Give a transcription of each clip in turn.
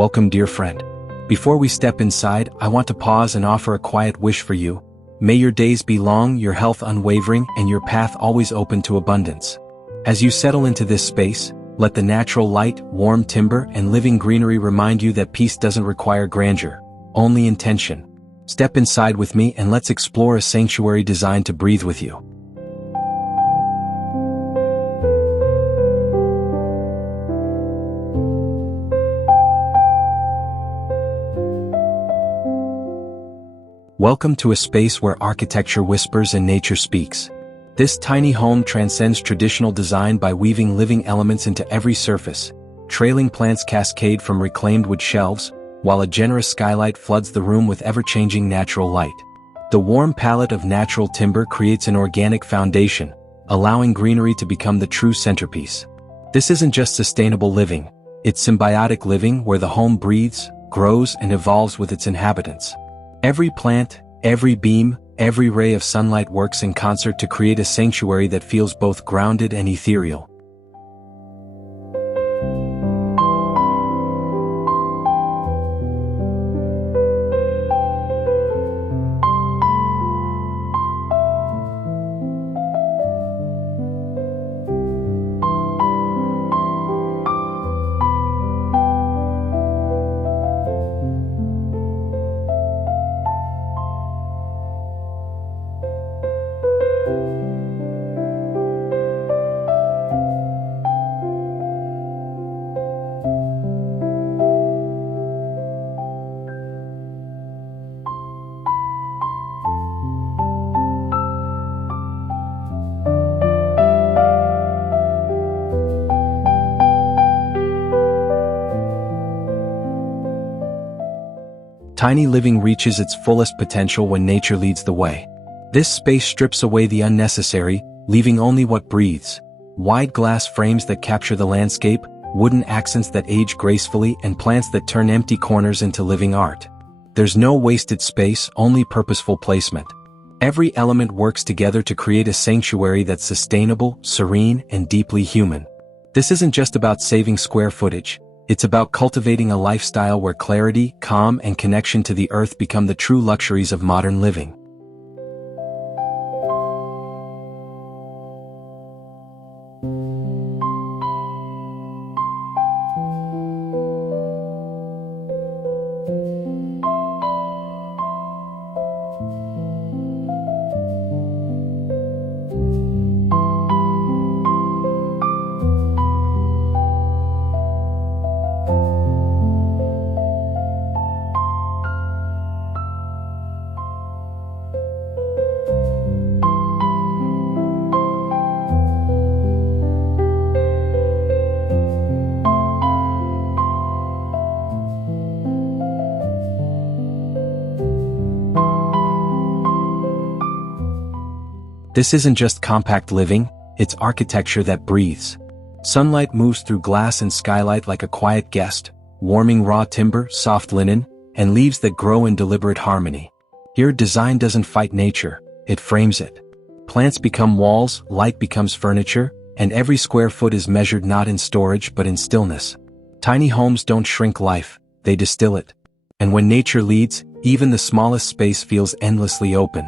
Welcome, dear friend. Before we step inside, I want to pause and offer a quiet wish for you. May your days be long, your health unwavering, and your path always open to abundance. As you settle into this space, let the natural light, warm timber, and living greenery remind you that peace doesn't require grandeur, only intention. Step inside with me and let's explore a sanctuary designed to breathe with you. Welcome to a space where architecture whispers and nature speaks. This tiny home transcends traditional design by weaving living elements into every surface. Trailing plants cascade from reclaimed wood shelves, while a generous skylight floods the room with ever-changing natural light. The warm palette of natural timber creates an organic foundation, allowing greenery to become the true centerpiece. This isn't just sustainable living, it's symbiotic living where the home breathes, grows, and evolves with its inhabitants. Every plant, every beam, every ray of sunlight works in concert to create a sanctuary that feels both grounded and ethereal. Tiny living reaches its fullest potential when nature leads the way. This space strips away the unnecessary, leaving only what breathes. Wide glass frames that capture the landscape, wooden accents that age gracefully, and plants that turn empty corners into living art. There's no wasted space, only purposeful placement. Every element works together to create a sanctuary that's sustainable, serene, and deeply human. This isn't just about saving square footage. It's about cultivating a lifestyle where clarity, calm, and connection to the earth become the true luxuries of modern living. This isn't just compact living, it's architecture that breathes. Sunlight moves through glass and skylight like a quiet guest, warming raw timber, soft linen, and leaves that grow in deliberate harmony. Here, design doesn't fight nature, it frames it. Plants become walls, light becomes furniture, and every square foot is measured not in storage but in stillness. Tiny homes don't shrink life, they distill it. And when nature leads, even the smallest space feels endlessly open.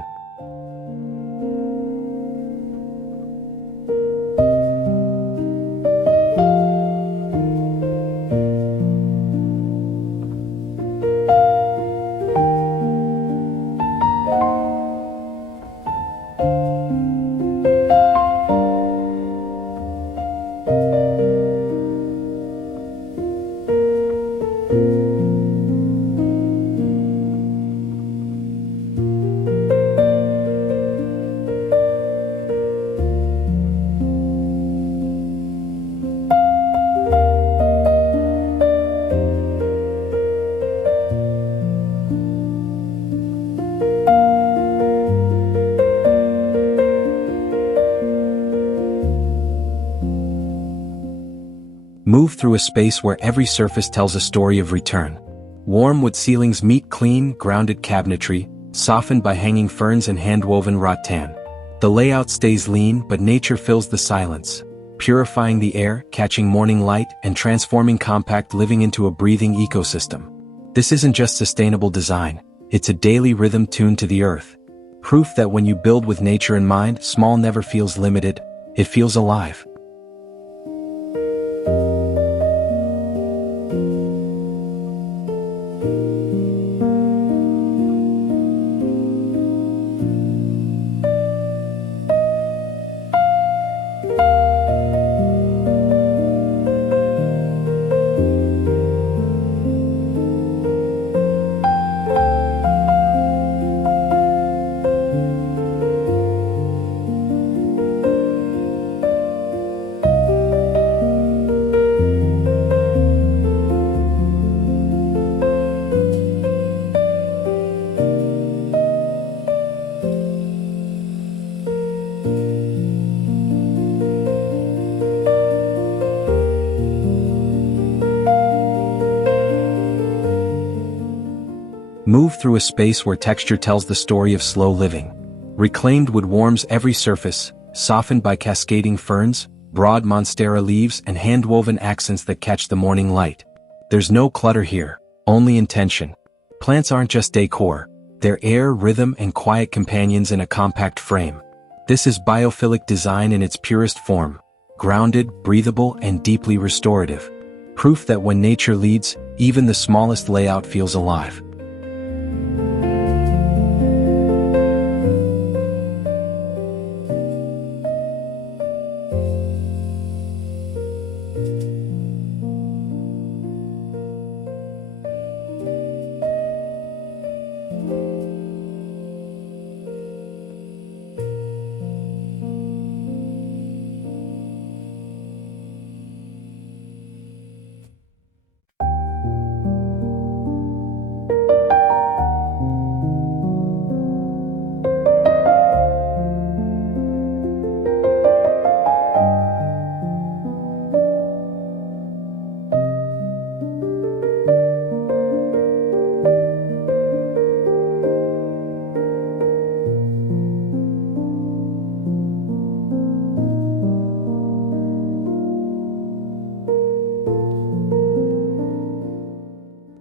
Move through a space where every surface tells a story of return. Warm wood ceilings meet clean, grounded cabinetry, softened by hanging ferns and hand-woven rattan. The layout stays lean, but nature fills the silence. purifying the air, catching morning light, and transforming compact living into a breathing ecosystem. This isn't just sustainable design, it's a daily rhythm tuned to the earth. Proof that when you build with nature in mind, small never feels limited, it feels alive. Move through a space where texture tells the story of slow living. Reclaimed wood warms every surface, softened by cascading ferns, broad monstera leaves, and hand-woven accents that catch the morning light. There's no clutter here, only intention. Plants aren't just decor, they're air, rhythm, and quiet companions in a compact frame. This is biophilic design in its purest form, grounded, breathable, and deeply restorative. Proof that when nature leads, even the smallest layout feels alive.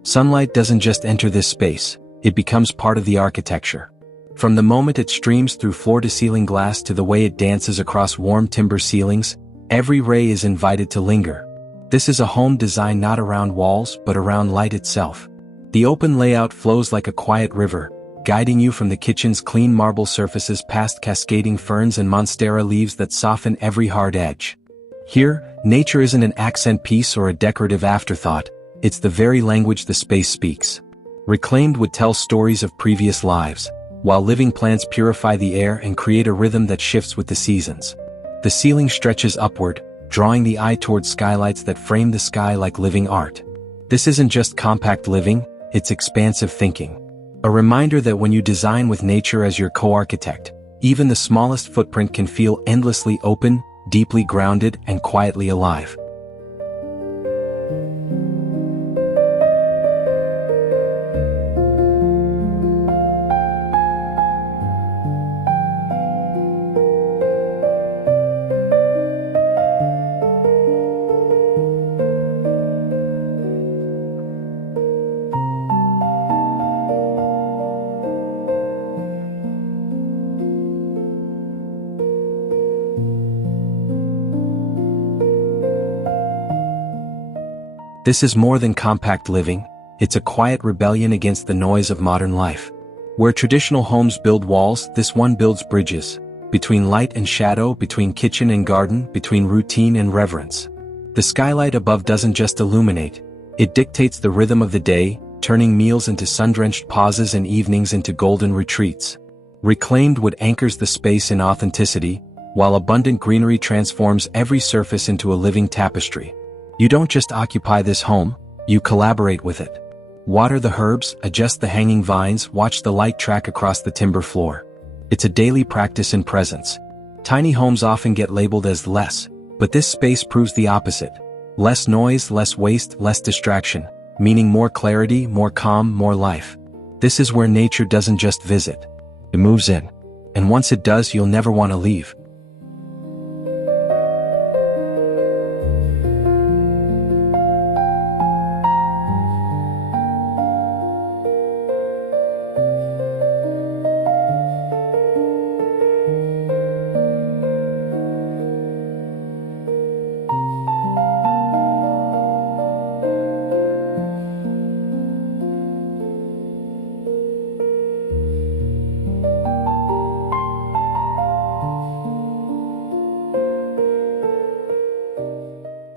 Sunlight doesn't just enter this space, it becomes part of the architecture. From the moment it streams through floor-to-ceiling glass to the way it dances across warm timber ceilings, every ray is invited to linger. This is a home designed not around walls but around light itself. The open layout flows like a quiet river, guiding you from the kitchen's clean marble surfaces past cascading ferns and monstera leaves that soften every hard edge. Here, nature isn't an accent piece or a decorative afterthought, it's the very language the space speaks. Reclaimed would tell stories of previous lives, while living plants purify the air and create a rhythm that shifts with the seasons. The ceiling stretches upward, drawing the eye toward skylights that frame the sky like living art. This isn't just compact living, it's expansive thinking. A reminder that when you design with nature as your co-architect, even the smallest footprint can feel endlessly open, deeply grounded, and quietly alive. This is more than compact living, it's a quiet rebellion against the noise of modern life. Where traditional homes build walls, this one builds bridges. Between light and shadow, between kitchen and garden, between routine and reverence. The skylight above doesn't just illuminate, it dictates the rhythm of the day, turning meals into sun-drenched pauses and evenings into golden retreats. Reclaimed wood anchors the space in authenticity, while abundant greenery transforms every surface into a living tapestry. You don't just occupy this home, you collaborate with it. Water the herbs, adjust the hanging vines, watch the light track across the timber floor. It's a daily practice in presence. Tiny homes often get labeled as less, but this space proves the opposite. Less noise, less waste, less distraction, meaning more clarity, more calm, more life. This is where nature doesn't just visit. It moves in. And once it does, you'll never want to leave.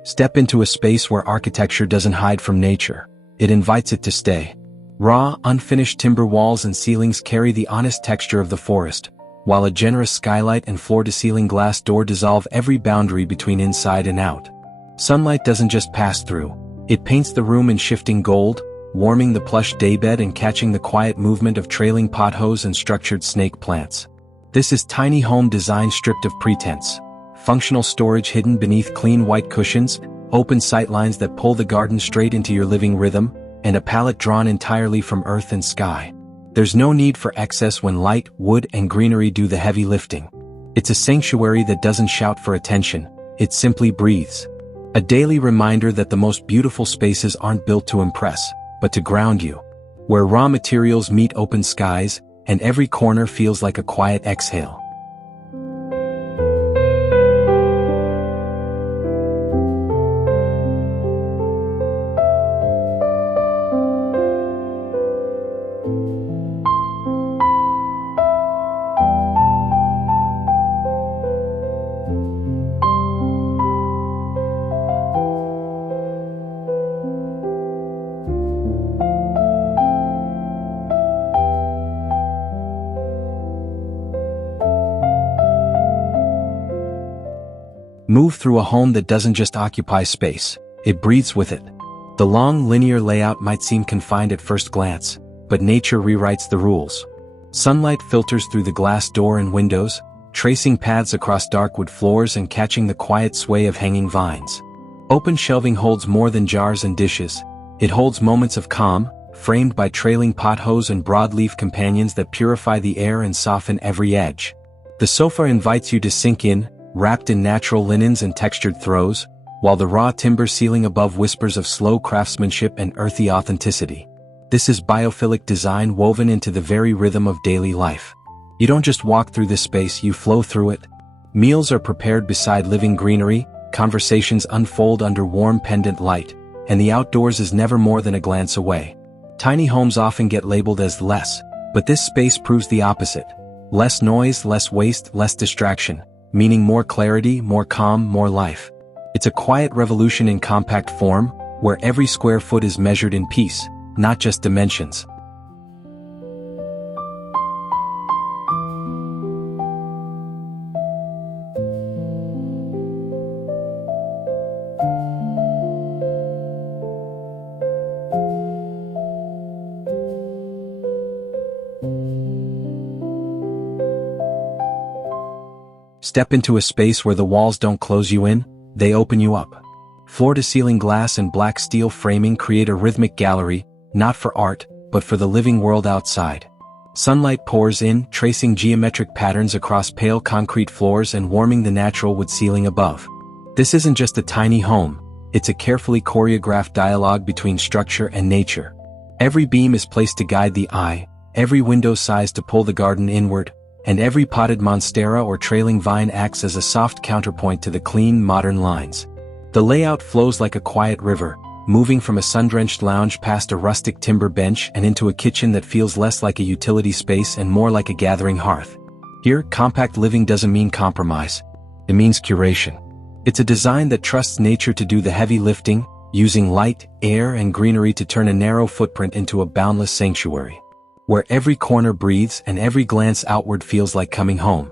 Step into a space where architecture doesn't hide from nature. It invites it to stay. Raw, unfinished timber walls and ceilings carry the honest texture of the forest, while a generous skylight and floor-to-ceiling glass door dissolve every boundary between inside and out. Sunlight doesn't just pass through. It paints the room in shifting gold, warming the plush daybed and catching the quiet movement of trailing potholes and structured snake plants. This is tiny home design stripped of pretense. Functional storage hidden beneath clean white cushions, open sightlines that pull the garden straight into your living rhythm, and a palette drawn entirely from earth and sky. There's no need for excess when light, wood, and greenery do the heavy lifting. It's a sanctuary that doesn't shout for attention, it simply breathes. A daily reminder that the most beautiful spaces aren't built to impress, but to ground you. Where raw materials meet open skies, and every corner feels like a quiet exhale. Move through a home that doesn't just occupy space, it breathes with it. The long, linear layout might seem confined at first glance, but nature rewrites the rules. Sunlight filters through the glass door and windows, tracing paths across dark wood floors and catching the quiet sway of hanging vines. Open shelving holds more than jars and dishes. It holds moments of calm, framed by trailing potholes and broadleaf companions that purify the air and soften every edge. The sofa invites you to sink in, wrapped in natural linens and textured throws, while the raw timber ceiling above whispers of slow craftsmanship and earthy authenticity. This is biophilic design woven into the very rhythm of daily life. You don't just walk through this space, you flow through it. Meals are prepared beside living greenery, conversations unfold under warm pendant light, and the outdoors is never more than a glance away. Tiny homes often get labeled as less, but this space proves the opposite. Less noise, less waste, less distraction, meaning more clarity, more calm, more life. It's a quiet revolution in compact form, where every square foot is measured in peace, not just dimensions. Step into a space where the walls don't close you in, they open you up. Floor-to-ceiling glass and black steel framing create a rhythmic gallery, not for art, but for the living world outside. Sunlight pours in, tracing geometric patterns across pale concrete floors and warming the natural wood ceiling above. This isn't just a tiny home, it's a carefully choreographed dialogue between structure and nature. Every beam is placed to guide the eye, every window sized to pull the garden inward, and every potted monstera or trailing vine acts as a soft counterpoint to the clean, modern lines. The layout flows like a quiet river, moving from a sun-drenched lounge past a rustic timber bench and into a kitchen that feels less like a utility space and more like a gathering hearth. Here, compact living doesn't mean compromise. It means curation. It's a design that trusts nature to do the heavy lifting, using light, air, and greenery to turn a narrow footprint into a boundless sanctuary, where every corner breathes and every glance outward feels like coming home.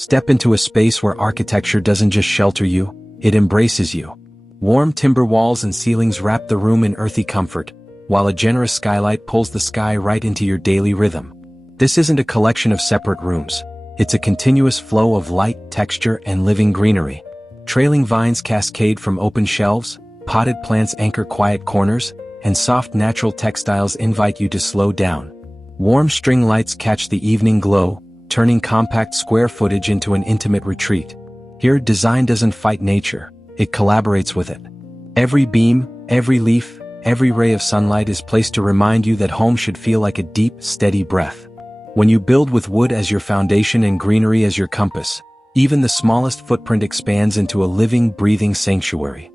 Step into a space where architecture doesn't just shelter you, it embraces you. Warm timber walls and ceilings wrap the room in earthy comfort, while a generous skylight pulls the sky right into your daily rhythm. This isn't a collection of separate rooms, it's a continuous flow of light, texture, and living greenery. Trailing vines cascade from open shelves, potted plants anchor quiet corners, and soft natural textiles invite you to slow down. Warm string lights catch the evening glow, turning compact square footage into an intimate retreat. Here, design doesn't fight nature, it collaborates with it. Every beam, every leaf, every ray of sunlight is placed to remind you that home should feel like a deep, steady breath. When you build with wood as your foundation and greenery as your compass, even the smallest footprint expands into a living, breathing sanctuary.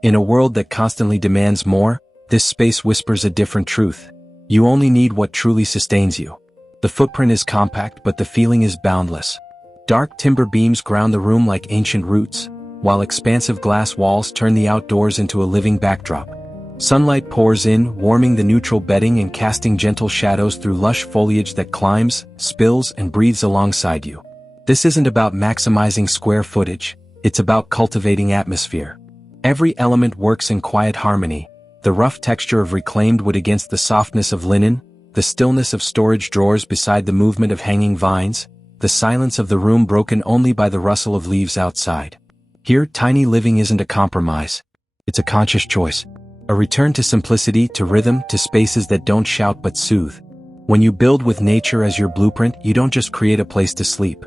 In a world that constantly demands more, this space whispers a different truth. You only need what truly sustains you. The footprint is compact, but the feeling is boundless. Dark timber beams ground the room like ancient roots, while expansive glass walls turn the outdoors into a living backdrop. Sunlight pours in, warming the neutral bedding and casting gentle shadows through lush foliage that climbs, spills, and breathes alongside you. This isn't about maximizing square footage, it's about cultivating atmosphere. Every element works in quiet harmony, the rough texture of reclaimed wood against the softness of linen, the stillness of storage drawers beside the movement of hanging vines, the silence of the room broken only by the rustle of leaves outside. Here, tiny living isn't a compromise. It's a conscious choice. A return to simplicity, to rhythm, to spaces that don't shout but soothe. When you build with nature as your blueprint, you don't just create a place to sleep.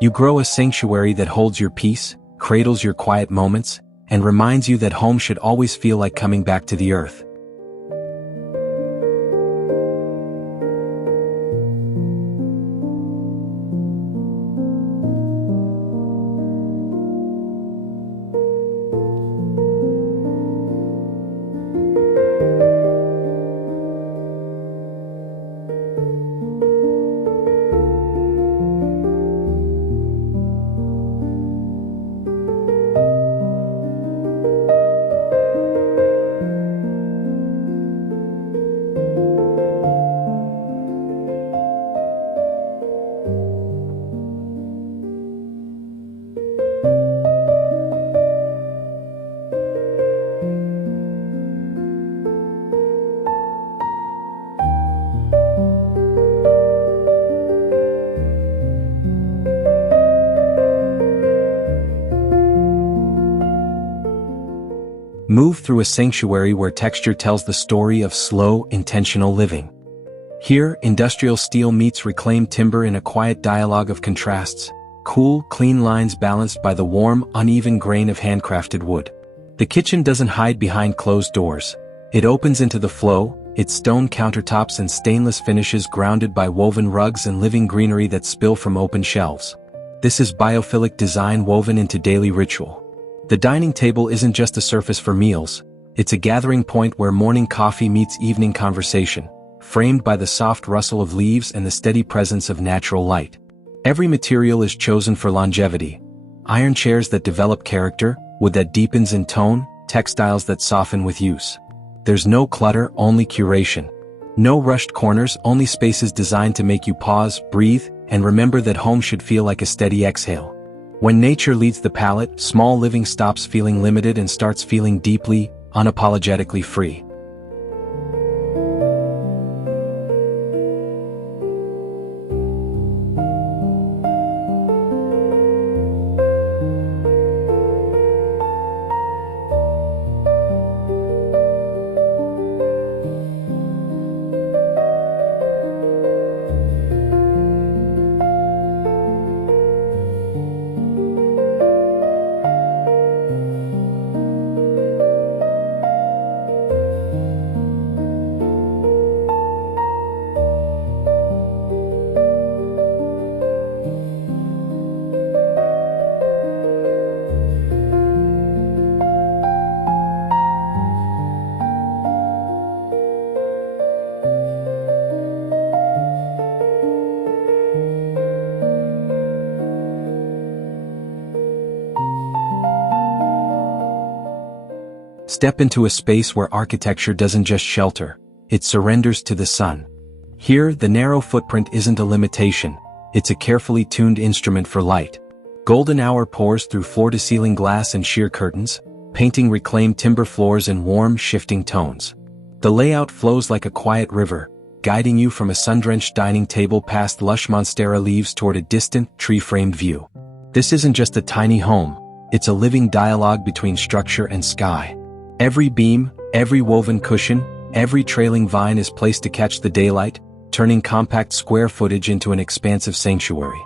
You grow a sanctuary that holds your peace, cradles your quiet moments, and reminds you that home should always feel like coming back to the earth. Move through a sanctuary where texture tells the story of slow, intentional living. Here, industrial steel meets reclaimed timber in a quiet dialogue of contrasts, cool, clean lines balanced by the warm, uneven grain of handcrafted wood. The kitchen doesn't hide behind closed doors. It opens into the flow, its stone countertops and stainless finishes grounded by woven rugs and living greenery that spill from open shelves. This is biophilic design woven into daily ritual. The dining table isn't just a surface for meals, it's a gathering point where morning coffee meets evening conversation, framed by the soft rustle of leaves and the steady presence of natural light. Every material is chosen for longevity. Iron chairs that develop character, wood that deepens in tone, textiles that soften with use. There's no clutter, only curation. No rushed corners, only spaces designed to make you pause, breathe, and remember that home should feel like a steady exhale. When nature leads the palette, small living stops feeling limited and starts feeling deeply, unapologetically free. Step into a space where architecture doesn't just shelter, it surrenders to the sun. Here, the narrow footprint isn't a limitation, it's a carefully tuned instrument for light. Golden hour pours through floor-to-ceiling glass and sheer curtains, painting reclaimed timber floors in warm, shifting tones. The layout flows like a quiet river, guiding you from a sun-drenched dining table past lush monstera leaves toward a distant, tree-framed view. This isn't just a tiny home, it's a living dialogue between structure and sky. Every beam, every woven cushion, every trailing vine is placed to catch the daylight, turning compact square footage into an expansive sanctuary.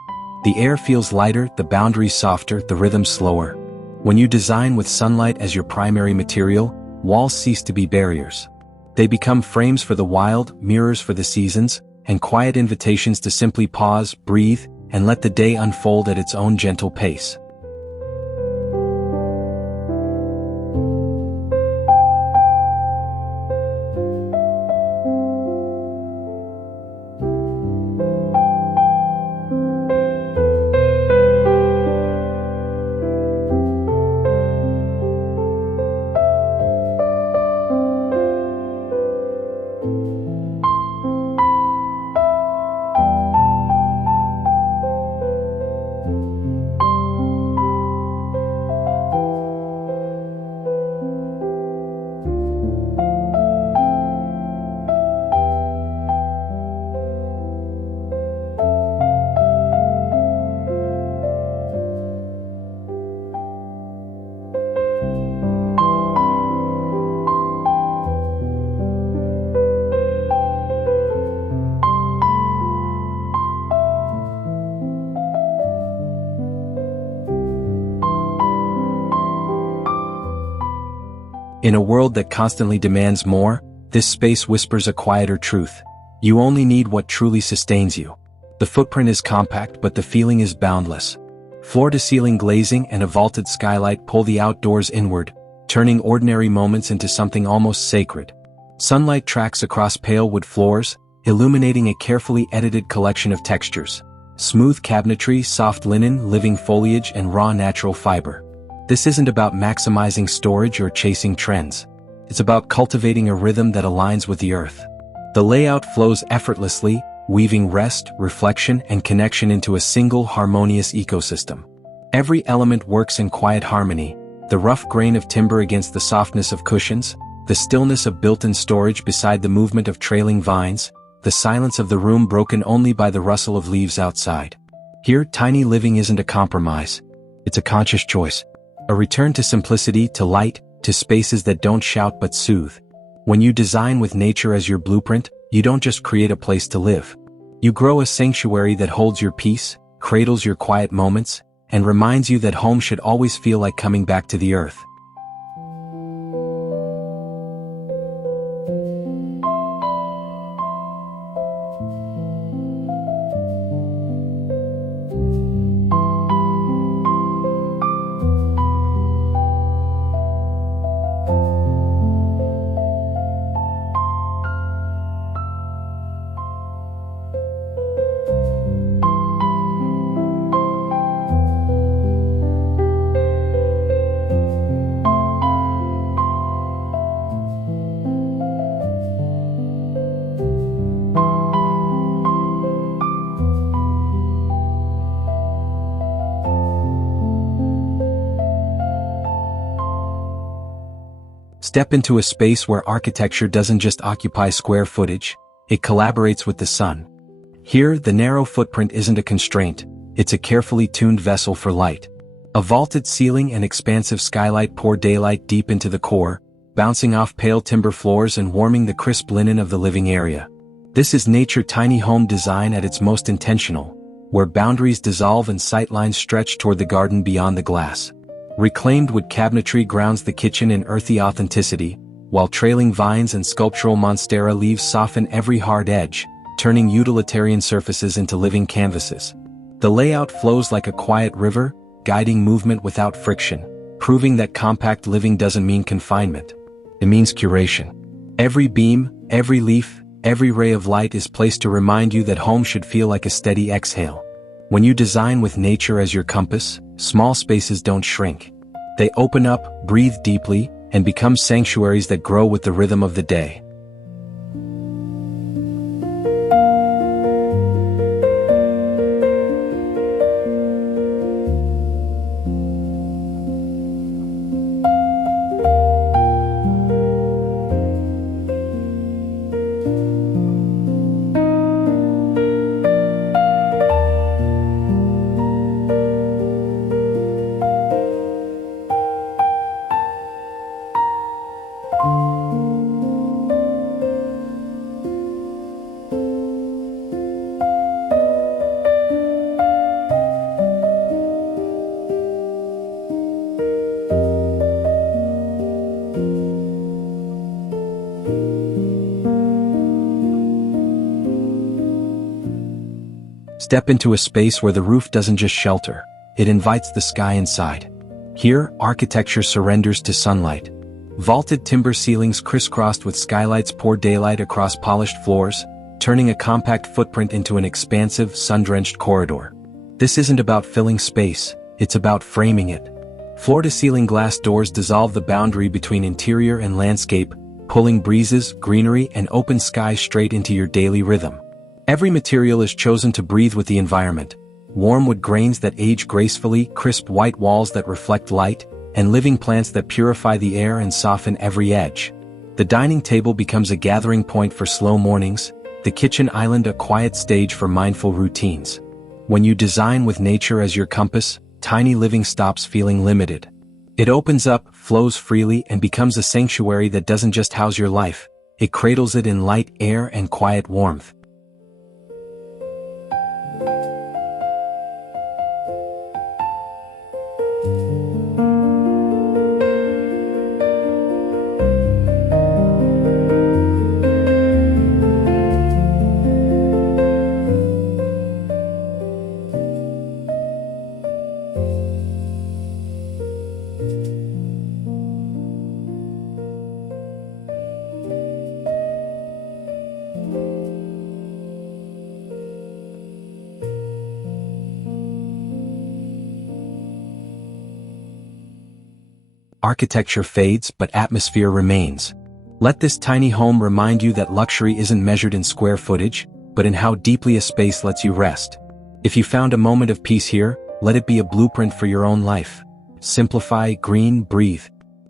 The air feels lighter, the boundaries softer, the rhythm slower. When you design with sunlight as your primary material, walls cease to be barriers. They become frames for the wild, mirrors for the seasons, and quiet invitations to simply pause, breathe, and let the day unfold at its own gentle pace. In a world that constantly demands more, this space whispers a quieter truth. You only need what truly sustains you. The footprint is compact, but the feeling is boundless. Floor-to-ceiling glazing and a vaulted skylight pull the outdoors inward, turning ordinary moments into something almost sacred. Sunlight tracks across pale wood floors, illuminating a carefully edited collection of textures. Smooth cabinetry, soft linen, living foliage, and raw natural fiber. This isn't about maximizing storage or chasing trends. It's about cultivating a rhythm that aligns with the earth. The layout flows effortlessly, weaving rest, reflection, and connection into a single harmonious ecosystem. Every element works in quiet harmony, the rough grain of timber against the softness of cushions, the stillness of built-in storage beside the movement of trailing vines, the silence of the room broken only by the rustle of leaves outside. Here, tiny living isn't a compromise. It's a conscious choice. A return to simplicity, to light, to spaces that don't shout but soothe. When you design with nature as your blueprint, you don't just create a place to live. You grow a sanctuary that holds your peace, cradles your quiet moments, and reminds you that home should always feel like coming back to the earth. Step into a space where architecture doesn't just occupy square footage, it collaborates with the sun. Here, the narrow footprint isn't a constraint, it's a carefully tuned vessel for light. A vaulted ceiling and expansive skylight pour daylight deep into the core, bouncing off pale timber floors and warming the crisp linen of the living area. This is nature tiny home design at its most intentional, where boundaries dissolve and sightlines stretch toward the garden beyond the glass. Reclaimed wood cabinetry grounds the kitchen in earthy authenticity, while trailing vines and sculptural monstera leaves soften every hard edge, turning utilitarian surfaces into living canvases. The layout flows like a quiet river, guiding movement without friction, proving that compact living doesn't mean confinement. It means curation. Every beam, every leaf, every ray of light is placed to remind you that home should feel like a steady exhale. When you design with nature as your compass, small spaces don't shrink. They open up, breathe deeply, and become sanctuaries that grow with the rhythm of the day. Step into a space where the roof doesn't just shelter, it invites the sky inside. Here, architecture surrenders to sunlight. Vaulted timber ceilings crisscrossed with skylights pour daylight across polished floors, turning a compact footprint into an expansive, sun-drenched corridor. This isn't about filling space, it's about framing it. Floor-to-ceiling glass doors dissolve the boundary between interior and landscape, pulling breezes, greenery, and open skies straight into your daily rhythm. Every material is chosen to breathe with the environment. Warm wood grains that age gracefully, crisp white walls that reflect light, and living plants that purify the air and soften every edge. The dining table becomes a gathering point for slow mornings, the kitchen island a quiet stage for mindful routines. When you design with nature as your compass, tiny living stops feeling limited. It opens up, flows freely, and becomes a sanctuary that doesn't just house your life, it cradles it in light, air, and quiet warmth. Architecture fades, but atmosphere remains. Let this tiny home remind you that luxury isn't measured in square footage, but in how deeply a space lets you rest. If you found a moment of peace here, let it be a blueprint for your own life. Simplify, green, breathe.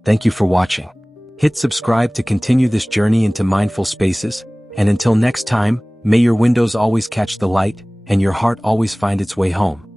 Thank you for watching. Hit subscribe to continue this journey into mindful spaces, and until next time, may your windows always catch the light, and your heart always find its way home.